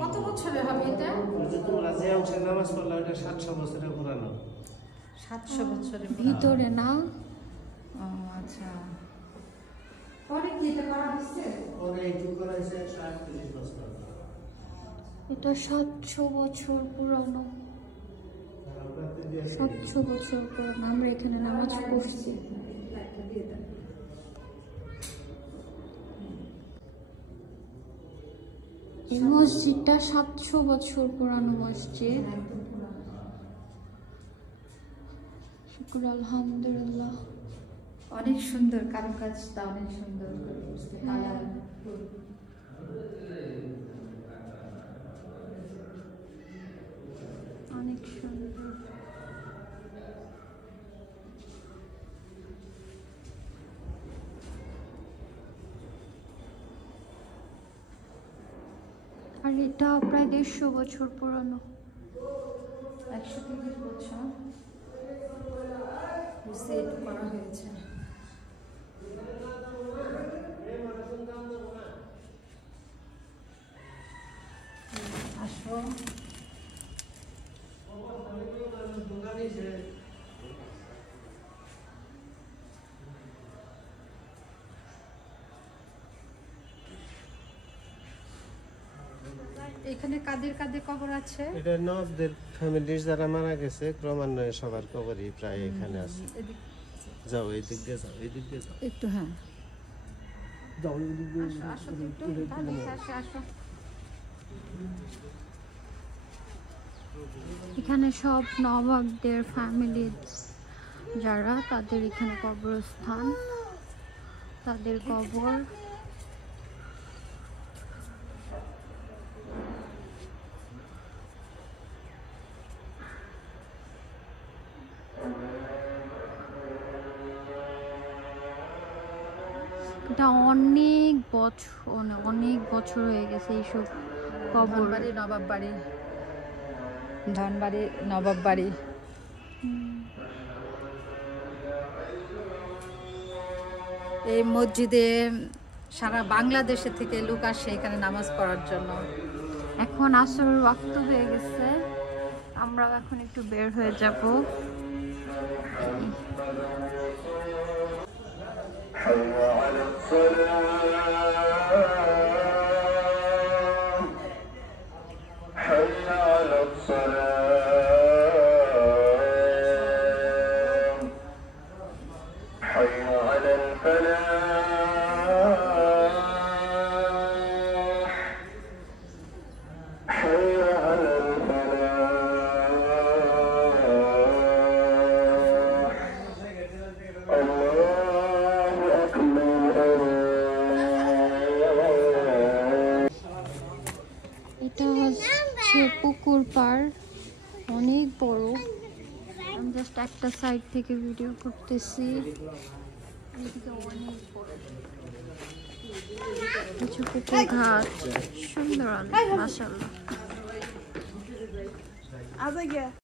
কত বছরের হবে এটা? তোমরা যে অংশে নামাজ পড়লা ওটা 700 বছরের পুরানো। 700 বছরের ভিতরে না? ও আচ্ছা। পরে কি এটা করা হচ্ছে? পরে একটু করা হয়েছে 138 বছর। এটা 700 বছর পুরানো। 700 বছর পুরানো। আমরা এখানে নামাজ পড়ছি। এই মসজিদটা 700 বছর পুরানো মসজিদ। শুকর আলহামদুলিল্লাহ। অনেক সুন্দর কারুকাজটা, অনেক সুন্দর করে করছে, কালার অনেক সুন্দর। আর এটা প্রায় 150 বছর পুরানো। 130 বছর সেট করা হয়েছে। আসো এখানে কাদের কাদের কবর আছে? এটা নবদের ফ্যামিলির যারা মারা গেছে ক্রমান্বয়ে সবার কবরই প্রায় এখানে আছে। যাও এই দিক দিয়ে যাও, এই দিক দিয়ে যাও একটু, হ্যাঁ যাও এই দিক দিয়ে। আসো একটু আসো। এখানে সব নবাবদের ফ্যামিলি যারা, তাদের এখানে কবরস্থান, তাদের কবর। এটা অনেক বছর হয়ে গেছে এইসব কবর। নবাব বাড়ি, ধনবাড়ি নবাব বাড়ি। এই মসজিদে সারা বাংলাদেশে থেকে লোক আসে এখানে নামাজ পড়ার জন্য। এখন আসর ওয়াক্ত হয়ে গেছে, আমরা এখন একটু বের হয়ে যাব। এটা হচ্ছে পুকুর পাড়, অনেক বড়। আমি জাস্ট একটা সাইড থেকে ভিডিও করতেছি। এদিকে অনেক বড় কিছু পুকুর ঘাট, সুন্দর মাশাআল্লাহ।